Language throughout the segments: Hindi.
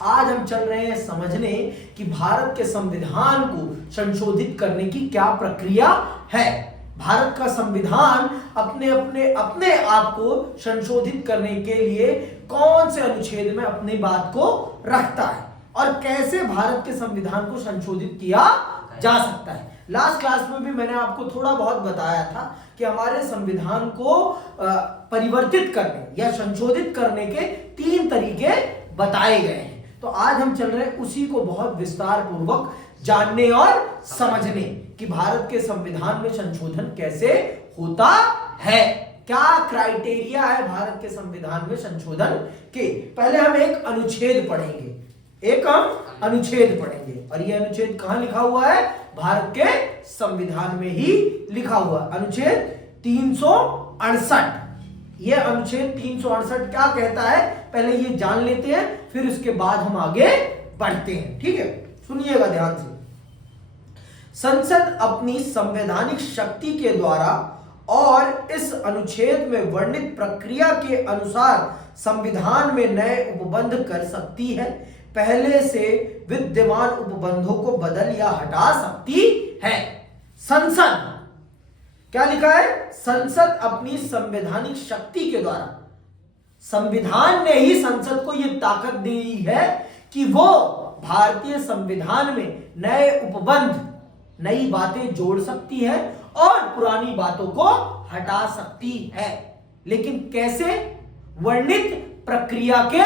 आज हम चल रहे हैं समझने कि भारत के संविधान को संशोधित करने की क्या प्रक्रिया है। भारत का संविधान अपने अपने अपने आप को संशोधित करने के लिए कौन से अनुच्छेद में अपनी बात को रखता है और कैसे भारत के संविधान को संशोधित किया जा सकता है। लास्ट क्लास में भी मैंने आपको थोड़ा बहुत बताया था कि हमारे संविधान को परिवर्तित करने या संशोधित करने के 3 तरीके बताए गए हैं। तो आज हम चल रहे हैं उसी को बहुत विस्तार पूर्वक जानने और समझने कि भारत के संविधान में संशोधन कैसे होता है, क्या क्राइटेरिया है भारत के संविधान में संशोधन के। पहले हम एक अनुच्छेद पढ़ेंगे, और यह अनुच्छेद कहां लिखा हुआ है? भारत के संविधान में ही लिखा हुआ अनुच्छेद 368। यह अनुच्छेद 368 क्या कहता है पहले ये जान लेते हैं, फिर उसके बाद हम आगे बढ़ते हैं। ठीक है, सुनिएगा ध्यान से। संसद अपनी संवैधानिक शक्ति के द्वारा और इस अनुच्छेद में वर्णित प्रक्रिया के अनुसार संविधान में नए उपबंध कर सकती है। पहले से विद्यमान उपबंधों को बदल या हटा सकती है। संसद क्या लिखा है? संसद अपनी संवैधानिक शक्ति के द्वारा, संविधान ने ही संसद को यह ताकत दी है कि वो भारतीय संविधान में नए उपबंध, नई बातें जोड़ सकती है और पुरानी बातों को हटा सकती है। लेकिन कैसे? वर्णित प्रक्रिया के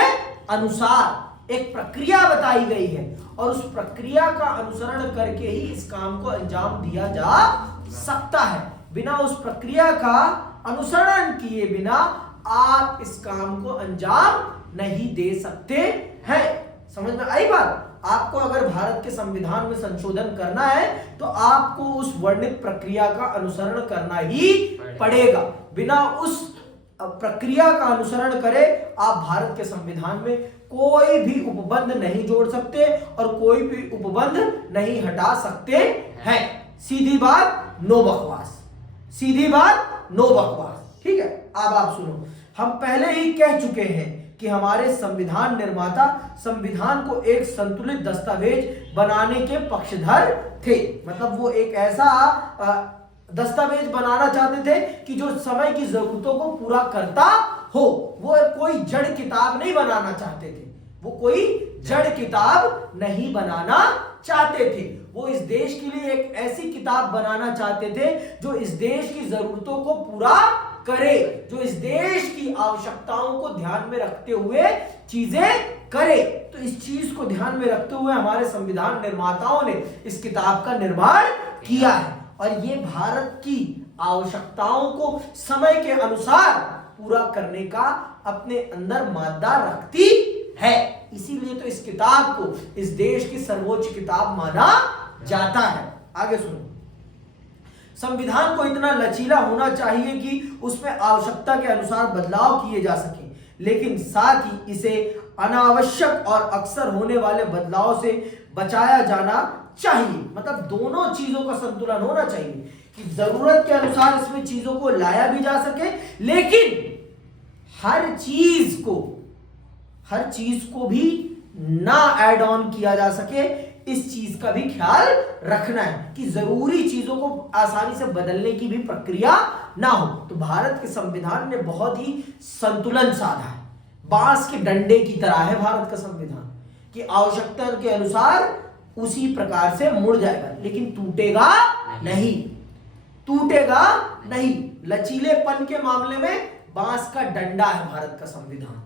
अनुसार एक प्रक्रिया बताई गई है और उस प्रक्रिया का अनुसरण करके ही इस काम को अंजाम दिया जा सकता है। बिना उस प्रक्रिया का अनुसरण किए बिना आप इस काम को अंजाम नहीं दे सकते हैं। समझ में आई बात? आपको अगर भारत के संविधान में संशोधन करना है तो आपको उस वर्णित प्रक्रिया का अनुसरण करना ही पड़ेगा। बिना उस प्रक्रिया का अनुसरण करे आप भारत के संविधान में कोई भी उपबंध नहीं जोड़ सकते और कोई भी उपबंध नहीं हटा सकते हैं। सीधी बात, नो बकवास। सीधी बात, नो बकवास। ठीक है, अब आप सुनो। हम पहले ही कह चुके हैं कि हमारे संविधान निर्माता संविधान को एक संतुलित दस्तावेज बनाने के पक्षधर थे। मतलब वो एक ऐसा दस्तावेज बनाना चाहते थे कि जो समय की जरूरतों को पूरा करता हो। वो कोई जड़ किताब नहीं बनाना चाहते थे, वो कोई जड़ किताब नहीं बनाना चाहते थे। वो इस देश के लिए एक ऐसी किताब बनाना चाहते थे जो इस देश की जरूरतों को पूरा करे, जो इस देश की आवश्यकताओं को ध्यान में रखते हुए चीजें करे। तो इस चीज को ध्यान में रखते हुए हमारे संविधान निर्माताओं ने इस किताब का निर्माण किया है और ये भारत की आवश्यकताओं को समय के अनुसार पूरा करने का अपने अंदर मादा रखती है। इसीलिए तो इस किताब को इस देश की सर्वोच्च किताब माना जाता है। आगे सुनो। संविधान को इतना लचीला होना चाहिए कि उसमें आवश्यकता के अनुसार बदलाव किए जा सके, लेकिन साथ ही इसे अनावश्यक और अक्सर होने वाले बदलाव से बचाया जाना चाहिए। मतलब दोनों चीजों का संतुलन होना चाहिए कि जरूरत के अनुसार इसमें चीजों को लाया भी जा सके, लेकिन हर चीज को भी ना ऐड ऑन किया जा सके। इस चीज का भी ख्याल रखना है कि जरूरी चीजों को आसानी से बदलने की भी प्रक्रिया ना हो। तो भारत के संविधान ने बहुत ही संतुलन साधा है। बांस के डंडे की तरह है भारत का संविधान कि आवश्यकता के अनुसार उसी प्रकार से मुड़ जाएगा, लेकिन टूटेगा नहीं। लचीलेपन के मामले में बांस का डंडा है भारत का संविधान।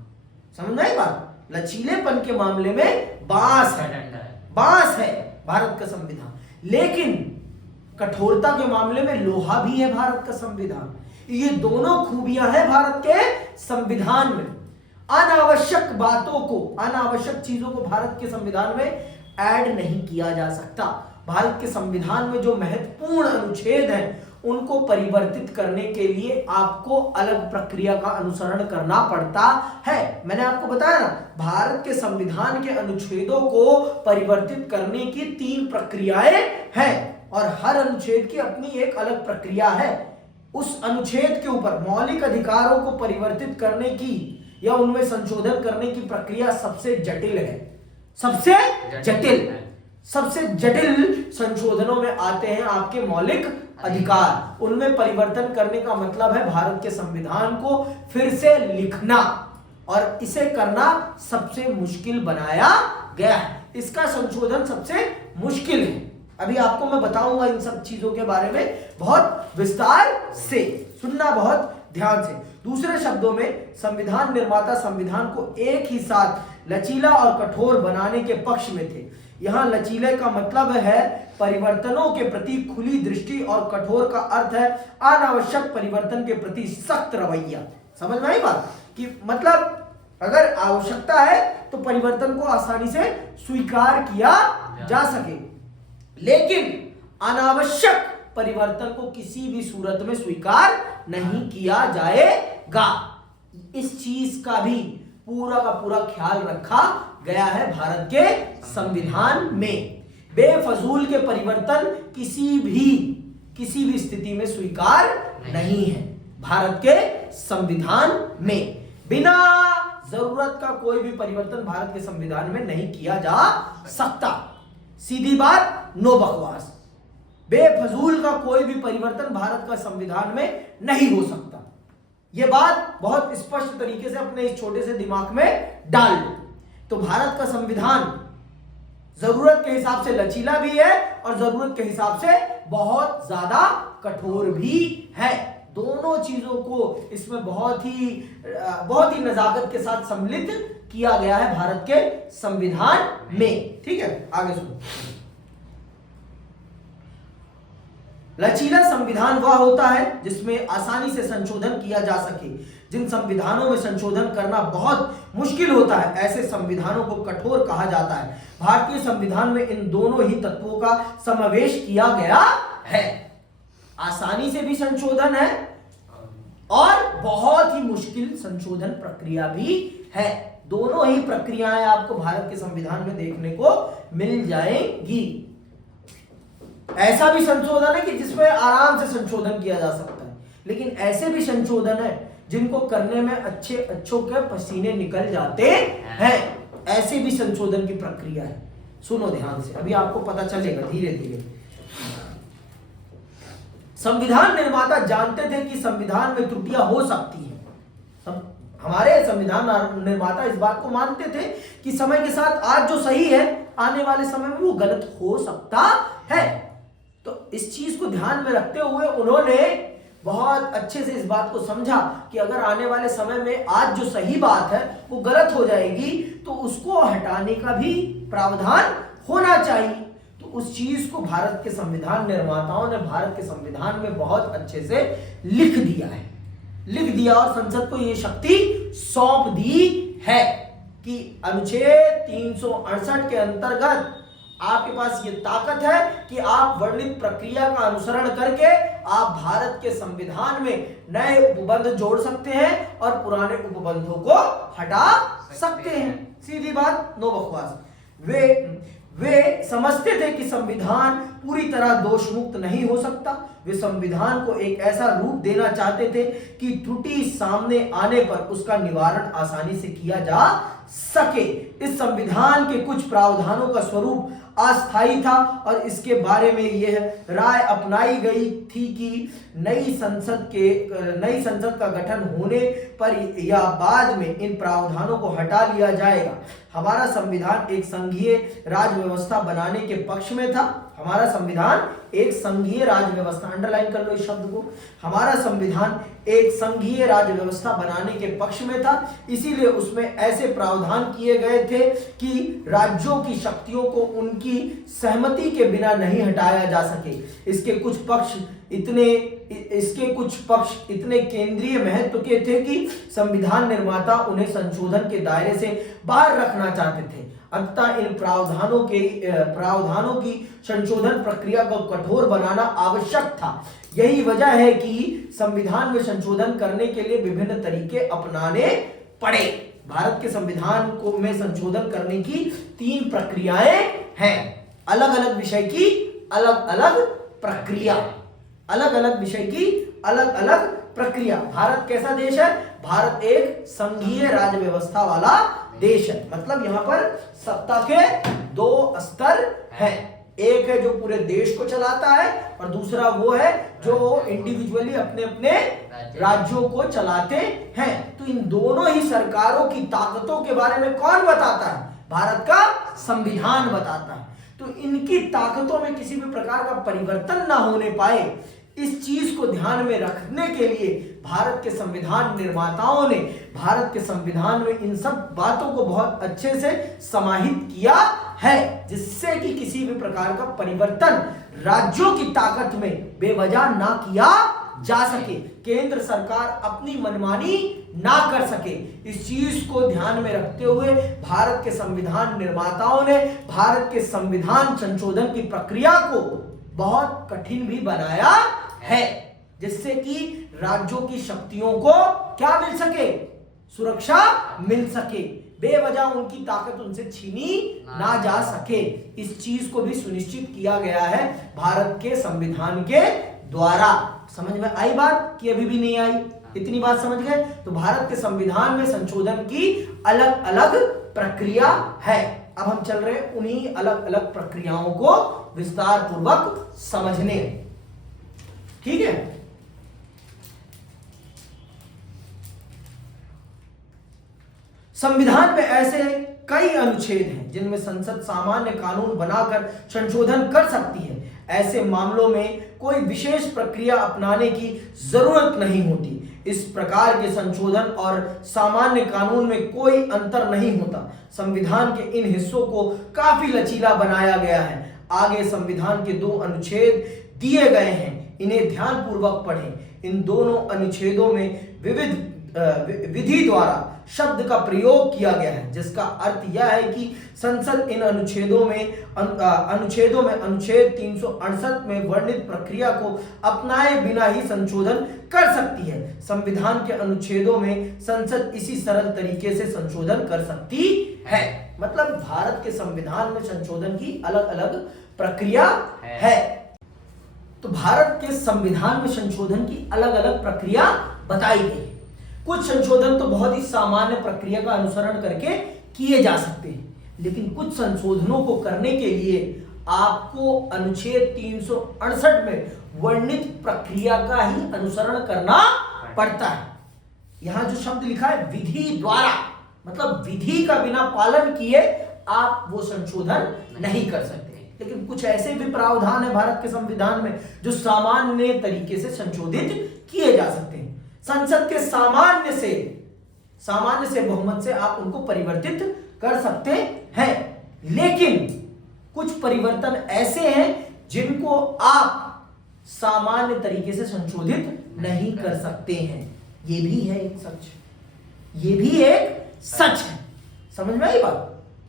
समझ में आई बात? लचीलेपन के मामले में बांस है भारत का संविधान, लेकिन कठोरता के मामले में लोहा भी है भारत का संविधान। ये दोनों खूबियां हैं भारत के संविधान में। अनावश्यक चीजों को भारत के संविधान में ऐड नहीं किया जा सकता। भारत के संविधान में जो महत्वपूर्ण अनुच्छेद हैं उनको परिवर्तित करने के लिए आपको अलग प्रक्रिया का अनुसरण करना पड़ता है। मैंने आपको बताया ना, भारत के संविधान के अनुच्छेदों को परिवर्तित करने की 3 प्रक्रियाएं हैं और हर अनुच्छेद की अपनी एक अलग प्रक्रिया है। उस अनुच्छेद के ऊपर मौलिक अधिकारों को परिवर्तित करने की या उनमें संशोधन करने की प्रक्रिया सबसे जटिल है। सबसे जटिल, सबसे जटिल संशोधनों में आते हैं आपके मौलिक अधिकार। उनमें परिवर्तन करने का मतलब है भारत के संविधान को फिर से लिखना, और इसे करना सबसे मुश्किल बनाया गया है। इसका संशोधन सबसे मुश्किल है। अभी आपको मैं बताऊंगा इन सब चीजों के बारे में बहुत विस्तार से, सुनना बहुत ध्यान से। दूसरे शब्दों में संविधान निर्माता संविधान को एक ही साथ लचीला और कठोर बनाने के पक्ष में थे। यहां लचीले का मतलब है परिवर्तनों के प्रति खुली दृष्टि, और कठोर का अर्थ है अनावश्यक परिवर्तन के प्रति सख्त रवैया। समझ में आई बात? कि मतलब अगर आवश्यकता है तो परिवर्तन को आसानी से स्वीकार किया जा सके, लेकिन अनावश्यक परिवर्तन को किसी भी सूरत में स्वीकार नहीं किया जाएगा। इस चीज का भी पूरा का पूरा ख्याल रखा गया है भारत के संविधान में। बेफजूल के परिवर्तन किसी भी स्थिति में स्वीकार नहीं है भारत के संविधान में। बिना जरूरत का कोई भी परिवर्तन भारत के संविधान में नहीं किया जा सकता। सीधी बात, नो बकवास। बेफजूल का कोई भी परिवर्तन भारत का संविधान में नहीं हो सकता। यह बात बहुत स्पष्ट तरीके से अपने इस छोटे से दिमाग में डाल लो। तो भारत का संविधान जरूरत के हिसाब से लचीला भी है और जरूरत के हिसाब से बहुत ज्यादा कठोर भी है। दोनों चीजों को इसमें बहुत ही नजाकत के साथ सम्मिलित किया गया है भारत के संविधान में। ठीक है, आगे सुनो। लचीला संविधान वह होता है जिसमें आसानी से संशोधन किया जा सके। जिन संविधानों में संशोधन करना बहुत मुश्किल होता है, ऐसे संविधानों को कठोर कहा जाता है। भारतीय संविधान में इन दोनों ही तत्वों का समावेश किया गया है। आसानी से भी संशोधन है और बहुत ही मुश्किल संशोधन प्रक्रिया भी है। दोनों ही प्रक्रियाएं आपको भारत के संविधान में देखने को मिल जाएंगी। ऐसा भी संशोधन है कि जिसमें आराम से संशोधन किया जा सकता है, लेकिन ऐसे भी संशोधन है जिनको करने में अच्छों के पसीने निकल जाते हैं। ऐसे भी संशोधन की प्रक्रिया है। सुनो ध्यान से, अभी आपको पता चलेगा धीरे धीरे। संविधान निर्माता जानते थे कि संविधान में त्रुटियां हो सकती हैं। हमारे संविधान निर्माता इस बात को मानते थे कि समय के साथ आज जो सही है, आने वाले समय में वो गलत हो सकता है। तो इस चीज को ध्यान में रखते हुए उन्होंने बहुत अच्छे से इस बात को समझा कि अगर आने वाले समय में आज जो सही बात है वो गलत हो जाएगी, तो उसको हटाने का भी प्रावधान होना चाहिए। तो उस चीज को भारत के संविधान निर्माताओं ने भारत के संविधान में बहुत अच्छे से लिख दिया और संसद को ये शक्ति सौंप दी है कि अनुच्छेद 368 के अंतर्गत आपके पास ये ताकत है कि आप वर्णित प्रक्रिया का अनुसरण करके आप भारत के संविधान में नए उपबंध जोड़ सकते हैं और पुराने उपबंधों को हटा सकते हैं। सीधी बात, नो बकवास। वे समझते थे कि संविधान पूरी तरह दोष मुक्त नहीं हो सकता। वे संविधान को एक ऐसा रूप देना चाहते थे कि त्रुटि सामने आने पर उसका निवारण आसानी से किया जा सके। इस संविधान के कुछ प्रावधानों का स्वरूप अस्थायी था और इसके बारे में यह राय अपनाई गई थी कि नई संसद का गठन होने पर या बाद में इन प्रावधानों को हटा लिया जाएगा। हमारा संविधान एक संघीय राज व्यवस्था बनाने के पक्ष में था। हमारा संविधान एक संघीय राज व्यवस्था, अंडरलाइन कर लो इस शब्द को, हमारा संविधान एक संघीय राज व्यवस्था बनाने के पक्ष में था। इसीलिए उसमें ऐसे प्रावधान किए गए थे कि राज्यों की शक्तियों को उनकी सहमति के बिना नहीं हटाया जा सके। इसके कुछ पक्ष इतने केंद्रीय महत्व के थे कि संविधान निर्माता उन्हें संशोधन के दायरे से बाहर रखना चाहते थे। अंततः इन प्रावधानों की संशोधन प्रक्रिया को कठोर बनाना आवश्यक था। यही वजह है कि संविधान में संशोधन करने के लिए विभिन्न तरीके अपनाने पड़े। भारत के संविधान को में संशोधन करने की 3 प्रक्रियाएं हैं। अलग अलग विषय की अलग अलग प्रक्रिया, अलग अलग विषय की अलग अलग प्रक्रिया। भारत कैसा देश है? भारत एक संघीय राज्य व्यवस्था वाला देश है। मतलब यहां पर सत्ता के दो स्तर हैं, एक है जो पूरे देश को चलाता है और दूसरा वो है जो इंडिविजुअली अपने अपने राज्यों को चलाते हैं। तो इन दोनों ही सरकारों की ताकतों के बारे में कौन बताता है? भारत का संविधान बताता है। तो इनकी ताकतों में किसी भी प्रकार का परिवर्तन ना होने पाए, इस चीज को ध्यान में रखने के लिए भारत के संविधान निर्माताओं ने भारत के संविधान में इन सब बातों को बहुत अच्छे से समाहित किया है, जिससे कि किसी भी प्रकार का परिवर्तन राज्यों की ताकत में बेवजह ना किया जा सके, केंद्र सरकार अपनी मनमानी ना कर सके। इस चीज को ध्यान में रखते हुए भारत के संविधान निर्माताओं ने भारत के संविधान संशोधन की प्रक्रिया को बहुत कठिन भी बनाया है, जिससे कि राज्यों की शक्तियों को क्या मिल सके? सुरक्षा मिल सके, बेवजह उनकी ताकत उनसे छीनी ना जा सके। इस चीज को भी सुनिश्चित किया गया है भारत के संविधान के द्वारा। समझ में आई बात कि अभी भी नहीं आई? इतनी बात समझ गए? तो भारत के संविधान में संशोधन की अलग अलग प्रक्रिया है। अब हम चल रहे हैं उन्हीं अलग अलग प्रक्रियाओं को विस्तार पूर्वक समझने। ठीक है, संविधान में ऐसे कई अनुच्छेद हैं जिनमें संसद सामान्य कानून बनाकर संशोधन कर सकती है। ऐसे मामलों में कोई विशेष प्रक्रिया अपनाने की जरूरत नहीं होती। इस प्रकार के संशोधन और सामान्य कानून में कोई अंतर नहीं होता। संविधान के इन हिस्सों को काफी लचीला बनाया गया है। आगे संविधान के 2 अनुच्छेद दिए गए हैं, इन्हें ध्यानपूर्वक पढ़ें। इन दोनों अनुच्छेदों में विविध विधि द्वारा शब्द का प्रयोग किया गया है, जिसका अर्थ यह है कि संसद इन अनुच्छेदों में अनुच्छेद 368 में वर्णित प्रक्रिया को अपनाए बिना ही संशोधन कर सकती है। संविधान के अनुच्छेदों में संसद इसी सरल तरीके से संशोधन कर सकती है। मतलब भारत के संविधान में संशोधन की अलग अलग प्रक्रिया है। तो भारत के संविधान में संशोधन की अलग अलग प्रक्रिया बताई गई। कुछ संशोधन तो बहुत ही सामान्य प्रक्रिया का अनुसरण करके किए जा सकते हैं, लेकिन कुछ संशोधनों को करने के लिए आपको अनुच्छेद 368 में वर्णित प्रक्रिया का ही अनुसरण करना पड़ता है। यहां जो शब्द लिखा है विधि द्वारा, मतलब विधि का बिना पालन किए आप वो संशोधन नहीं कर सकते। लेकिन कुछ ऐसे भी प्रावधान है भारत के संविधान में जो सामान्य तरीके से संशोधित किए जा सकते हैं। संसद के सामान्य से बहुमत से आप उनको परिवर्तित कर सकते हैं, लेकिन कुछ परिवर्तन ऐसे हैं जिनको आप सामान्य तरीके से संशोधित नहीं कर सकते हैं। ये भी है एक सच, ये भी एक सच है। समझ में आई बात?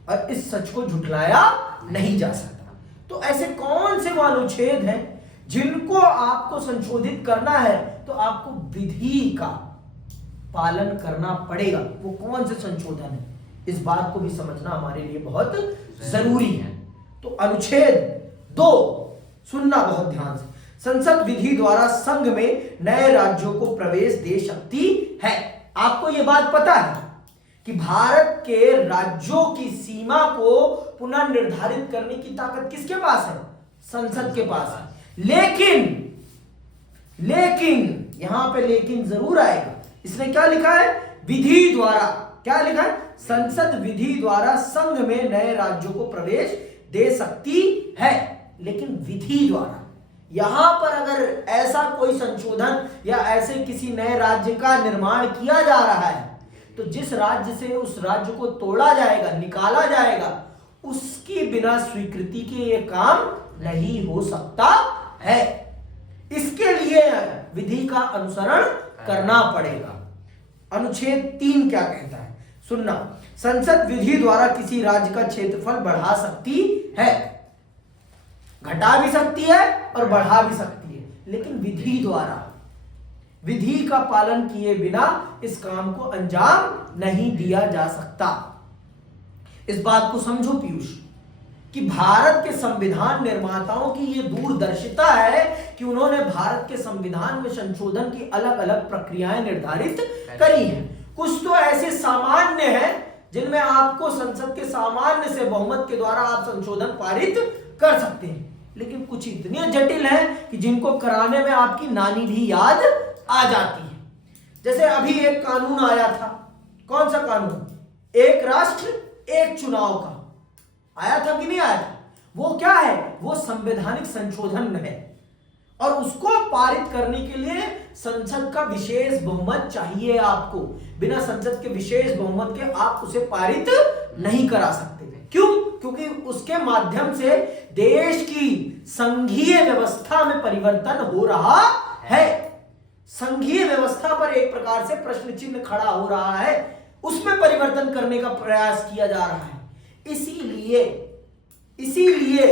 और इस सच को झुठलाया नहीं जा सकता। तो ऐसे कौन से वो अनुच्छेद हैं जिनको आपको संशोधित करना है तो आपको विधि का पालन करना पड़ेगा? वो कौन से संशोधन है, इस बात को भी समझना हमारे लिए बहुत जरूरी है। तो अनुच्छेद 2 सुनना बहुत ध्यान से। संसद विधि द्वारा संघ में नए राज्यों को प्रवेश दे सकती है। आपको यह बात पता है कि भारत के राज्यों की सीमा को पुनर्निर्धारित करने की ताकत किसके पास है? संसद के पास है। लेकिन यहां पे लेकिन जरूर आएगा। इसने क्या लिखा है? विधि द्वारा। क्या लिखा है? संसद विधि द्वारा संघ में नए राज्यों को प्रवेश दे सकती है, लेकिन विधि द्वारा। यहां पर अगर ऐसा कोई संशोधन या ऐसे किसी नए राज्य का निर्माण किया जा रहा है तो जिस राज्य से उस राज्य को तोड़ा जाएगा, निकाला जाएगा, उसकी बिना स्वीकृति के ये काम नहीं हो सकता है। इसके लिए विधि का अनुसरण करना पड़ेगा। अनुच्छेद 3 क्या कहता है? सुनना। संसद विधि द्वारा किसी राज्य का क्षेत्रफल बढ़ा सकती है, घटा भी सकती है और बढ़ा भी सकती है, लेकिन विधि द्वारा। विधि का पालन किए बिना इस काम को अंजाम नहीं दिया जा सकता। इस बात को समझो पीयूष। कि भारत के संविधान निर्माताओं की ये दूरदर्शिता है कि उन्होंने भारत के संविधान में संशोधन की अलग अलग प्रक्रियाएं निर्धारित करी हैं। कुछ तो ऐसे सामान्य हैं जिनमें आपको संसद के सामान्य से बहुमत के द्वारा आप संशोधन पारित कर सकते हैं, लेकिन कुछ इतने जटिल हैं कि जिनको कराने में आपकी नानी भी याद आ जाती है। जैसे अभी एक कानून आया था, कौन सा कानून? एक राष्ट्र एक चुनाव का आया था कि नहीं आया था? वो क्या है? वो संवैधानिक संशोधन है और उसको पारित करने के लिए संसद का विशेष बहुमत चाहिए आपको। बिना संसद के विशेष बहुमत के आप उसे पारित नहीं करा सकते। क्यों? क्योंकि उसके माध्यम से देश की संघीय व्यवस्था में परिवर्तन हो रहा है। संघीय व्यवस्था पर एक प्रकार से प्रश्न चिन्ह खड़ा हो रहा है, उसमें परिवर्तन करने का प्रयास किया जा रहा है। इसीलिए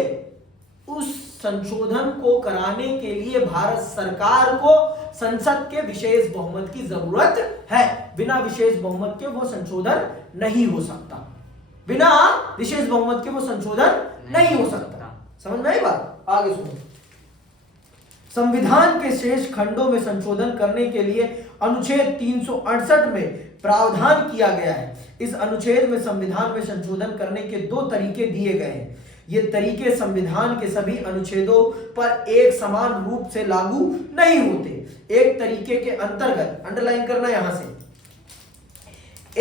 उस संशोधन को कराने के लिए भारत सरकार को संसद के विशेष बहुमत की जरूरत है। बिना विशेष बहुमत के वो संशोधन नहीं हो सकता। बिना विशेष बहुमत के वो संशोधन नहीं हो सकता। समझ में आई बात? आगे सुनो। संविधान के शेष खंडों में संशोधन करने के लिए अनुच्छेद 368 में प्रावधान किया गया है। इस अनुच्छेद में संविधान में संशोधन करने के 2 तरीके दिए गए हैं। ये तरीके संविधान के सभी अनुच्छेदों पर एक समान रूप से लागू नहीं होते। एक तरीके के अंतर्गत, अंडरलाइन करना यहां से,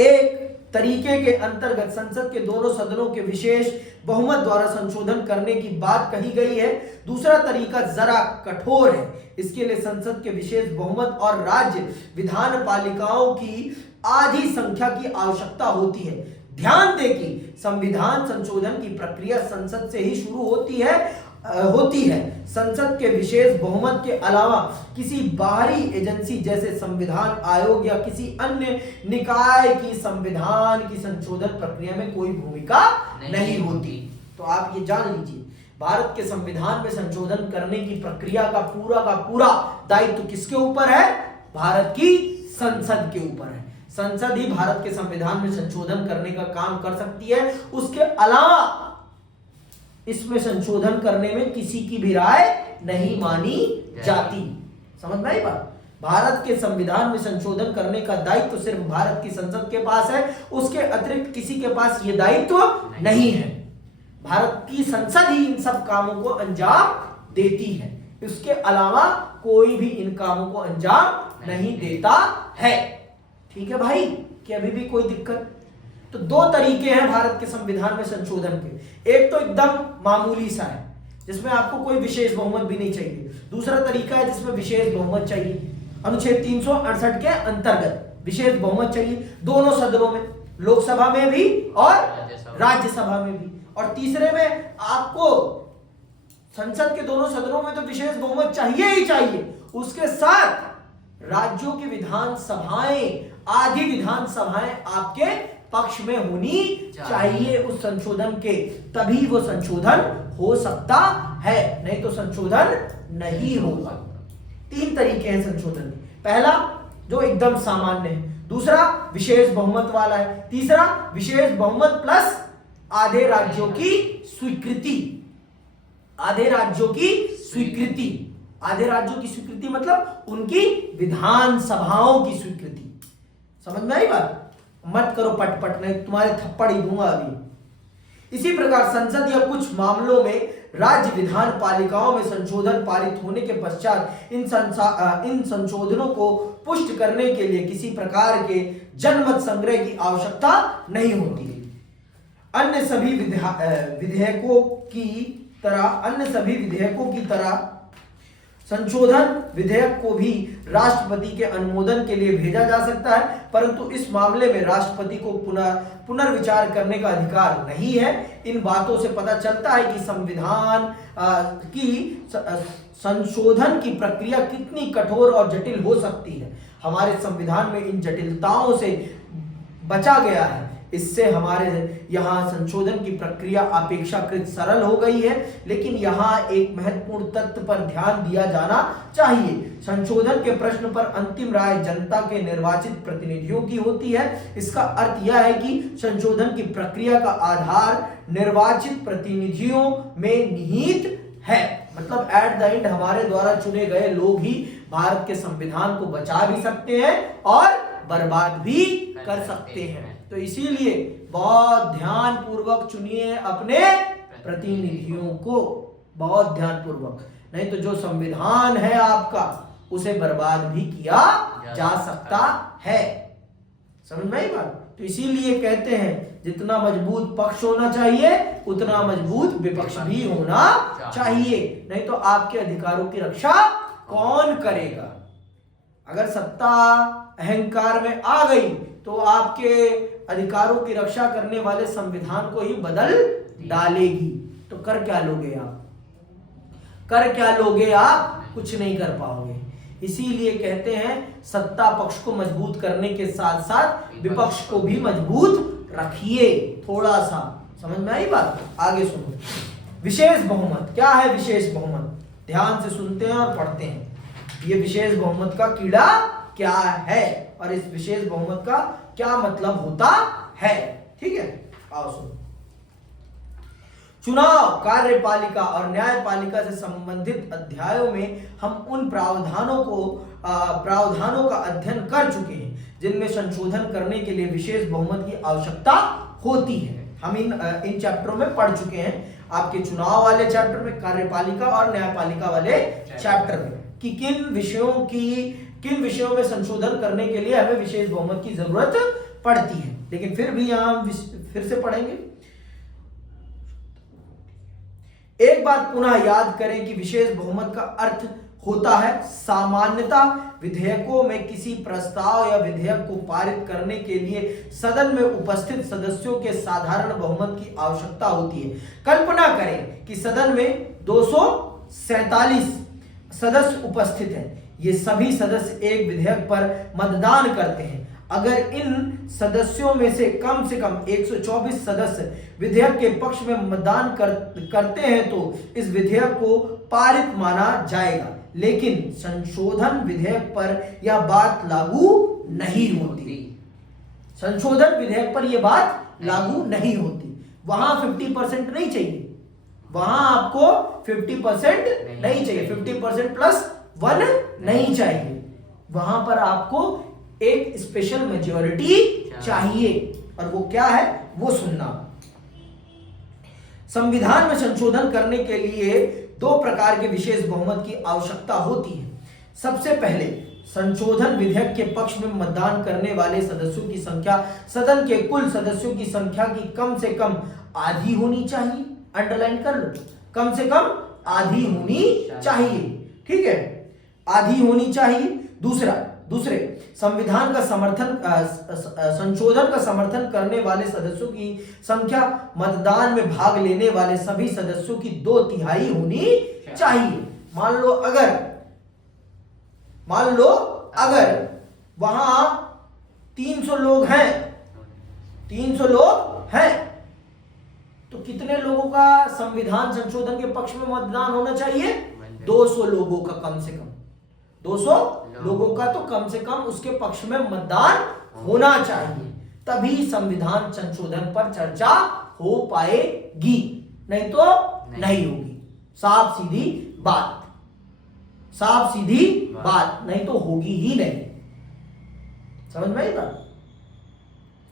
एक तरीके के अंतर्गत संसद के दोनों सदनों के विशेष बहुमत द्वारा संशोधन करने की बात कही गई है। दूसरा तरीका जरा कठोर है। इसके लिए संसद के विशेष बहुमत और राज्य विधान पालिकाओं की आधी संख्या की आवश्यकता होती है। ध्यान दें कि संविधान संशोधन की प्रक्रिया संसद से ही शुरू होती है। संसद के विशेष बहुमत के अलावा किसी बाहरी एजेंसी जैसे संविधान आयोग या किसी अन्य निकाय की संविधान की संशोधन प्रक्रिया में कोई भूमिका नहीं होती। तो आप ये जान लीजिए, भारत के संविधान में संशोधन करने की प्रक्रिया का पूरा दायित्व किसके ऊपर है? भारत की संसद के ऊपर है। संसद ही भारत के संविधान में संशोधन करने का काम कर सकती है। उसके अलावा इसमें संशोधन करने में किसी की भी राय नहीं मानी जाती। समझ में आई बात? भारत के संविधान में संशोधन करने का दायित्व सिर्फ भारत की संसद के पास है, उसके अतिरिक्त किसी के पास यह दायित्व नहीं है। भारत की संसद ही इन सब कामों को अंजाम देती है, इसके अलावा कोई भी इन कामों को अंजाम नहीं देता है। ठीक है भाई, कि अभी भी कोई दिक्कत? तो 2 तरीके हैं भारत के संविधान में संशोधन के। एक तो एकदम मामूली सा है, जिसमें आपको कोई विशेष बहुमत भी नहीं चाहिए। दूसरा तरीका है जिसमें विशेष बहुमत चाहिए। अनुच्छेद 368 के अंतर्गत विशेष बहुमत चाहिए दोनों सदनों में, लोकसभा में भी और राज्यसभा में भी। और तीसरे में आपको संसद के दोनों सदनों में तो विशेष बहुमत चाहिए ही चाहिए, उसके साथ राज्यों की विधानसभाएं, आधी विधानसभाएं आपके पक्ष में होनी चाहिए उस संशोधन के, तभी वो संशोधन हो सकता है, नहीं तो संशोधन नहीं होगा। 3 तरीके हैं संशोधन के। पहला जो एकदम सामान्य है, दूसरा विशेष बहुमत वाला है, तीसरा विशेष बहुमत प्लस आधे राज्यों की स्वीकृति। आधे राज्यों की स्वीकृति, आधे राज्यों की स्वीकृति मतलब उनकी विधानसभाओं की स्वीकृति। समझ में आई बात? मत करो पटपट, नहीं तुम्हारे थप्पड़ ही दूंगा अभी। इसी प्रकार संसद या कुछ मामलों में राज्य विधान पालिकाओं में संशोधन पारित होने के पश्चात इन संशोधनों को पुष्ट करने के लिए किसी प्रकार के जनमत संग्रह की आवश्यकता नहीं होती। अन्य सभी विधेयकों की तरह संशोधन विधेयक को भी राष्ट्रपति के अनुमोदन के लिए भेजा जा सकता है, परंतु इस मामले में राष्ट्रपति को पुनर्विचार करने का अधिकार नहीं है। इन बातों से पता चलता है कि संविधान की संशोधन की प्रक्रिया कितनी कठोर और जटिल हो सकती है। हमारे संविधान में इन जटिलताओं से बचा गया है। इससे हमारे यहाँ संशोधन की प्रक्रिया अपेक्षाकृत सरल हो गई है। लेकिन यहाँ एक महत्वपूर्ण तथ्य पर ध्यान दिया जाना चाहिए। संशोधन के प्रश्न पर अंतिम राय जनता के निर्वाचित प्रतिनिधियों की होती है। इसका अर्थ यह है कि संशोधन की प्रक्रिया का आधार निर्वाचित प्रतिनिधियों में निहित है। मतलब एट द एंड हमारे द्वारा चुने गए लोग ही भारत के संविधान को बचा भी सकते हैं और बर्बाद भी कर सकते हैं। तो इसीलिए बहुत ध्यान पूर्वक चुनिए अपने प्रतिनिधियों को, बहुत ध्यान पूर्वक, नहीं तो जो संविधान है आपका उसे बर्बाद भी किया जा सकता है। समझ में आई बात? तो इसीलिए कहते हैं जितना मजबूत पक्ष होना चाहिए उतना मजबूत विपक्ष भी होना चाहिए, नहीं तो आपके अधिकारों की रक्षा कौन करेगा? अगर सत्ता अहंकार में आ गई तो आपके अधिकारों की रक्षा करने वाले संविधान को ही बदल डालेगी। तो कर क्या लोगे आप? कर क्या लोगे आप? कुछ नहीं कर पाओगे। इसीलिए कहते हैं सत्ता पक्ष को मजबूत करने के साथ साथ विपक्ष को भी मजबूत रखिए थोड़ा सा। समझ में आई बात? आगे सुनो। विशेष बहुमत क्या है? विशेष बहुमत ध्यान से सुनते हैं और पढ़ते हैं। ये विशेष बहुमत का कीड़ा क्या है और इस विशेष बहुमत का क्या मतलब होता है? ठीक है, आओ सुनो। चुनाव, कार्यपालिका और न्यायपालिका से संबंधित अध्यायों में हम उन प्रावधानों का अध्ययन कर चुके हैं जिनमें संशोधन करने के लिए विशेष बहुमत की आवश्यकता होती है। हम इन चैप्टरों में पढ़ चुके हैं, आपके चुनाव वाले चैप्टर में, कार्यपालिका और न्यायपालिका वाले चैप्टर में, कि किन विषयों में संशोधन करने के लिए हमें विशेष बहुमत की जरूरत पड़ती है। लेकिन फिर भी यहां हम फिर से पढ़ेंगे। एक बार पुनः याद करें कि विशेष बहुमत का अर्थ होता है सामान्यता विधेयकों में किसी प्रस्ताव या विधेयक को पारित करने के लिए सदन में उपस्थित सदस्यों के साधारण बहुमत की आवश्यकता होती है। कल्पना करें कि सदन में 247 सदस्य उपस्थित हैं। ये सभी सदस्य एक विधेयक पर मतदान करते हैं। अगर इन सदस्यों में से कम 124 सदस्य विधेयक के पक्ष में मतदान करते हैं तो इस विधेयक को पारित माना जाएगा। लेकिन संशोधन विधेयक पर यह बात लागू नहीं होती। संशोधन विधेयक पर यह बात लागू नहीं होती। वहां 50% नहीं चाहिए, वहां आपको 50% नहीं चाहिए, 50% प्लस 1 नहीं चाहिए। वहां पर आपको एक स्पेशल मेजॉरिटी चाहिए, और वो क्या है वो सुनना। संविधान में संशोधन करने के लिए 2 प्रकार के विशेष बहुमत की आवश्यकता होती है। सबसे पहले संशोधन विधेयक के पक्ष में मतदान करने वाले सदस्यों की संख्या सदन के कुल सदस्यों की संख्या की कम से कम आधी होनी चाहिए। अंडरलाइन कर लो, कम से कम आधी होनी चाहिए। ठीक है, आधी होनी चाहिए। दूसरे संविधान का संशोधन का समर्थन करने वाले सदस्यों की संख्या मतदान में भाग लेने वाले सभी सदस्यों की 2/3 होनी चाहिए। मान लो अगर वहां 300 लोग हैं तो कितने लोगों का संविधान संशोधन के पक्ष में मतदान होना चाहिए? 200 लोगों का, कम से कम 200 लोगों का तो कम से कम उसके पक्ष में मतदान होना चाहिए, तभी संविधान संशोधन पर चर्चा हो पाएगी, नहीं तो नहीं होगी। साफ सीधी बात, नहीं तो होगी ही नहीं। समझ में आई बात?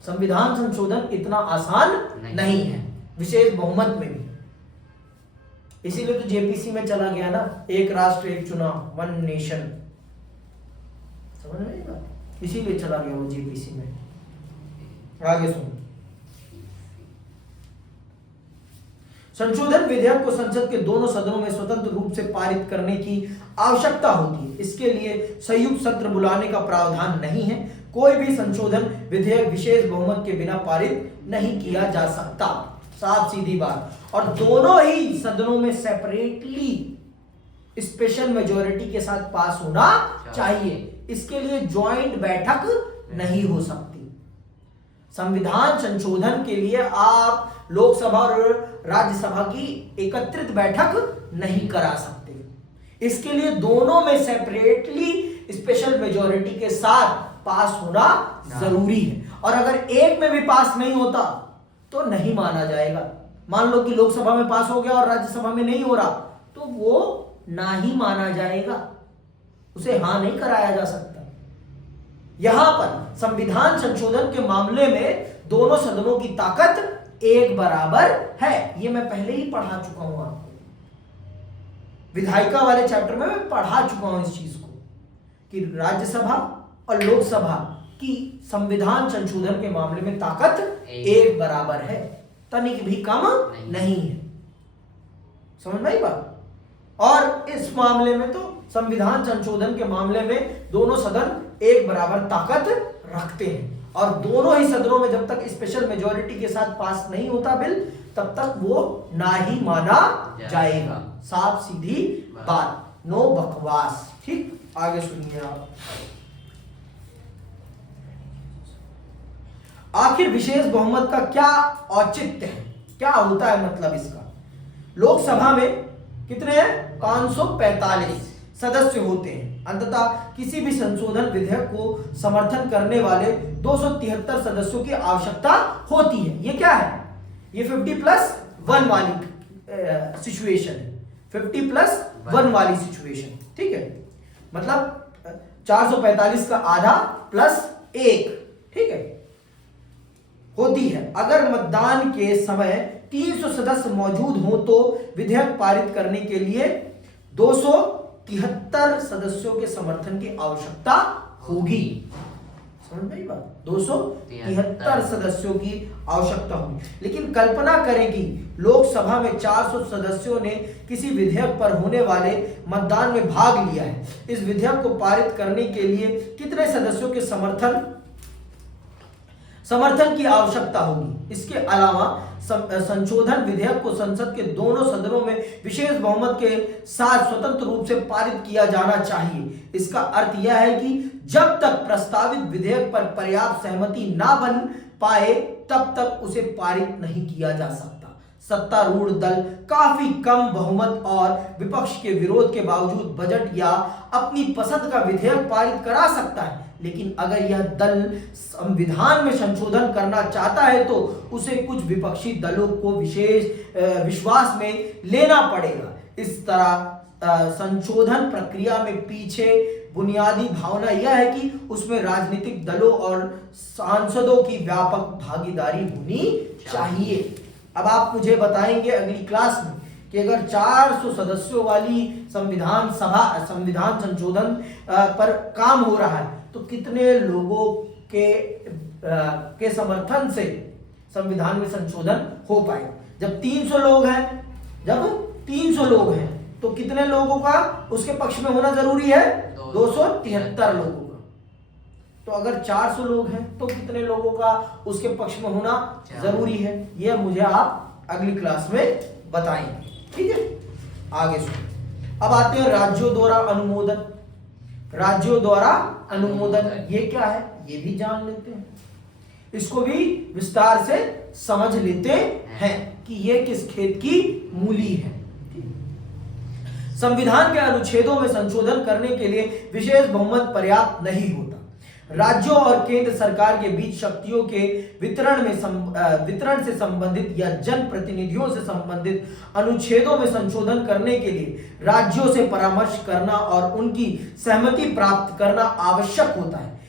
संविधान संशोधन इतना आसान नहीं है, विशेष बहुमत में भी। इसीलिए तो जेपीसी में चला गया ना, एक राष्ट्र एक चुनाव, 1 नेशन। समझ में आई बात? इसीलिए चला गया वो जेपीसी में। आगे सुनो। संशोधन विधेयक को संसद के दोनों सदनों में स्वतंत्र रूप से पारित करने की आवश्यकता होती है। इसके लिए संयुक्त सत्र बुलाने का प्रावधान नहीं है। कोई भी संशोधन विधेयक विशेष बहुमत के बिना पारित नहीं किया जा सकता। साफ सीधी बात। और दोनों ही सदनों में सेपरेटली स्पेशल मेजॉरिटी के साथ पास होना चाहिए। इसके लिए ज्वाइंट बैठक नहीं हो सकती। संविधान संशोधन के लिए आप लोकसभा और राज्यसभा की एकत्रित बैठक नहीं करा सकते। इसके लिए दोनों में सेपरेटली स्पेशल मेजॉरिटी के साथ पास होना जरूरी है, और अगर एक में भी पास नहीं होता तो नहीं माना जाएगा। मान लो कि लोकसभा में पास हो गया और राज्यसभा में नहीं हो रहा, तो वो ना ही माना जाएगा, उसे हां नहीं कराया जा सकता। यहां पर संविधान संशोधन के मामले में दोनों सदनों की ताकत एक बराबर है। ये मैं पहले ही पढ़ा चुका हूं आपको, विधायिका वाले चैप्टर में मैं पढ़ा चुका हूं इस चीज को, कि राज्यसभा और लोकसभा की संविधान संशोधन के मामले में ताकत एक बराबर है, तनिक भी कम नहीं है। समझ में आई बात? और इस मामले में तो संविधान संशोधन के मामले में दोनों सदन एक बराबर ताकत रखते हैं, और दोनों ही सदनों में जब तक स्पेशल मेजॉरिटी के साथ पास नहीं होता बिल, तब तक वो ना ही माना जाएगा। साफ सीधी बात, नो बकवास। ठीक, आगे सुनिए आप। आखिर विशेष बहुमत का क्या औचित्य है, क्या होता है मतलब इसका? लोकसभा में कितने हैं? 545 सदस्य होते हैं। अंततः किसी भी संशोधन विधेयक को समर्थन करने वाले 273 सदस्यों की आवश्यकता होती है। ये क्या है? ये 50+1 वाली सिचुएशन है, 50+1 वाली सिचुएशन। ठीक है, मतलब 445 का आधा प्लस 1, ठीक है, होती है। अगर मतदान के समय 300 सदस्य मौजूद हो तो विधेयक पारित करने के लिए 273 सदस्यों के समर्थन की आवश्यकता होगी। समझ में आई बात? 273 सदस्यों की आवश्यकता होगी। लेकिन कल्पना करें कि लोकसभा में 400 सदस्यों ने किसी विधेयक पर होने वाले मतदान में भाग लिया है। इस विधेयक को पारित करने के लिए कितने सदस्यों के समर्थन की आवश्यकता होगी? इसके अलावा संशोधन विधेयक को संसद के दोनों सदनों में विशेष बहुमत के साथ स्वतंत्र रूप से पारित किया जाना चाहिए। इसका अर्थ यह है कि जब तक प्रस्तावित विधेयक पर पर्याप्त सहमति ना बन पाए तब तक उसे पारित नहीं किया जा सकता। सत्तारूढ़ दल काफी कम बहुमत और विपक्ष के विरोध के बावजूद बजट या अपनी पसंद का विधेयक पारित करा सकता है, लेकिन अगर यह दल संविधान में संशोधन करना चाहता है तो उसे कुछ विपक्षी दलों को विशेष विश्वास में लेना पड़ेगा। इस तरह संशोधन प्रक्रिया में पीछे बुनियादी भावना यह है कि उसमें राजनीतिक दलों और सांसदों की व्यापक भागीदारी होनी चाहिए। अब आप मुझे बताएंगे अगली क्लास में कि अगर 400 सदस्यों वाली संविधान संशोधन पर काम हो रहा है तो कितने लोगों के समर्थन से संविधान में संशोधन हो पाएगा। जब 300 लोग हैं तो कितने लोगों का उसके पक्ष में होना जरूरी है? 273 लोगों का। तो अगर 400 लोग हैं तो कितने लोगों का उसके पक्ष में होना जरूरी है? यह मुझे आप अगली क्लास में बताएंगे। ठीक है, आगे सुनो। अब आते हैं राज्यों द्वारा अनुमोदन। राज्यों द्वारा अनुमोदन ये क्या है ये भी जान लेते हैं, इसको भी विस्तार से समझ लेते हैं कि ये किस खेत की मूली है। संविधान के अनुच्छेदों में संशोधन करने के लिए विशेष बहुमत पर्याप्त नहीं होता। राज्यों और केंद्र सरकार के बीच शक्तियों के वितरण से संबंधित या जनप्रतिनिधियों से संबंधित अनुच्छेदों में संशोधन करने के लिए राज्यों से परामर्श करना और उनकी सहमति प्राप्त करना आवश्यक होता है।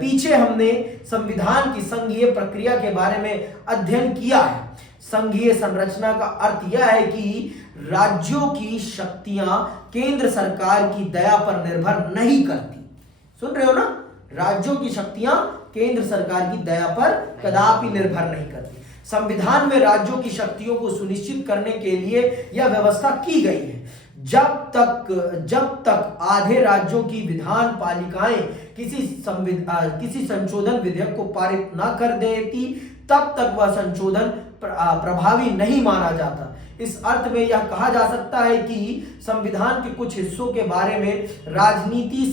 पीछे हमने संविधान की संघीय प्रक्रिया के बारे में अध्ययन किया है। संघीय संरचना का अर्थ यह है कि राज्यों की शक्तियां केंद्र सरकार की दया पर निर्भर नहीं करती। सुन रहे हो ना? राज्यों की शक्तियां केंद्र सरकार की दया पर कदापि निर्भर नहीं करती। संविधान में राज्यों की शक्तियों को सुनिश्चित करने के लिए यह व्यवस्था की गई है। जब तक आधे राज्यों की विधान पालिकाएं किसी संशोधन विधेयक को पारित न कर देती तब तक वह संशोधन प्रभावी नहीं माना जाता। इस अर्थ में यह कहा जा सकता है कि संविधान के कुछ हिस्सों के बारे में राजनीति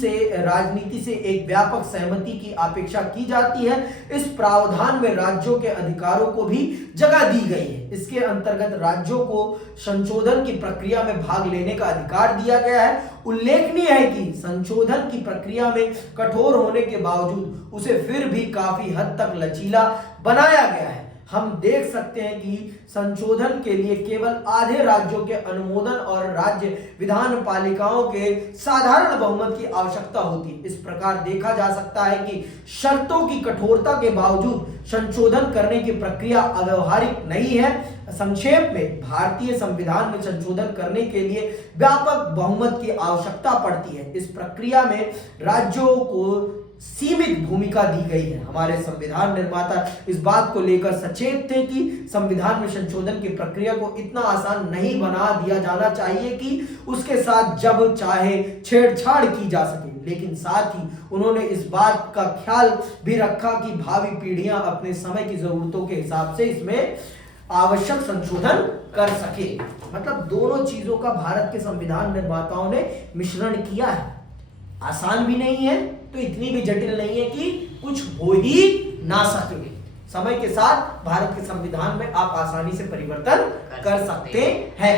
से एक व्यापक सहमति की अपेक्षा की जाती है। इस प्रावधान में राज्यों के अधिकारों को भी जगह दी गई है। इसके अंतर्गत राज्यों को संशोधन की प्रक्रिया में भाग लेने का अधिकार दिया गया है। उल्लेखनीय है कि संशोधन की प्रक्रिया में कठोर होने के बावजूद उसे फिर भी काफी हद तक लचीला बनाया गया है। हम देख सकते हैं कि संशोधन के लिए केवल आधे राज्यों के अनुमोदन और राज्य विधान पालिकाओं के साधारण बहुमत की आवश्यकता होती है। इस प्रकार देखा जा सकता है कि शर्तों की कठोरता के बावजूद संशोधन करने की प्रक्रिया अव्यावहारिक नहीं है। संक्षेप में भारतीय संविधान में संशोधन करने के लिए व्यापक बहुमत की आवश्यकता पड़ती है। इस प्रक्रिया में राज्यों को सीमित भूमिका दी गई है। हमारे संविधान निर्माता इस बात को लेकर सचेत थे कि संविधान में संशोधन की प्रक्रिया को इतना आसान नहीं बना दिया जाना चाहिए कि उसके साथ जब चाहे छेड़छाड़ की जा सके, लेकिन साथ ही उन्होंने इस बात का ख्याल भी रखा कि भावी पीढ़ियां अपने समय की जरूरतों के हिसाब से इसमें आवश्यक संशोधन कर सके। मतलब दोनों चीजों का भारत के संविधान निर्माताओं ने मिश्रण किया है। आसान भी नहीं है तो इतनी भी जटिल नहीं है कि कुछ हो ही ना सके। समय के साथ भारत के संविधान में आप आसानी से परिवर्तन कर सकते हैं।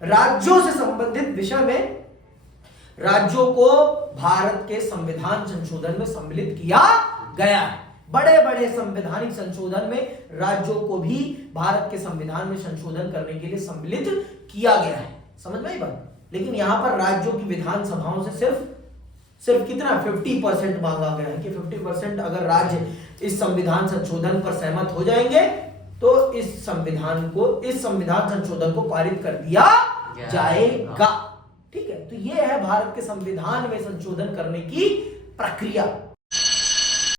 राज्यों से संबंधित विषय में राज्यों को भारत के संविधान संशोधन में सम्मिलित किया गया है। बड़े बड़े संवैधानिक संशोधन में राज्यों को भी भारत के संविधान में संशोधन करने के लिए सम्मिलित किया गया है। समझ में आई बात? लेकिन यहां पर राज्यों की विधानसभाओं से सिर्फ कितना 50% मांगा गया है कि 50% अगर राज्य इस संविधान संशोधन पर सहमत हो जाएंगे तो इस संविधान संशोधन को पारित कर दिया जाएगा। ठीक है, तो ये है भारत के संविधान में संशोधन करने की प्रक्रिया।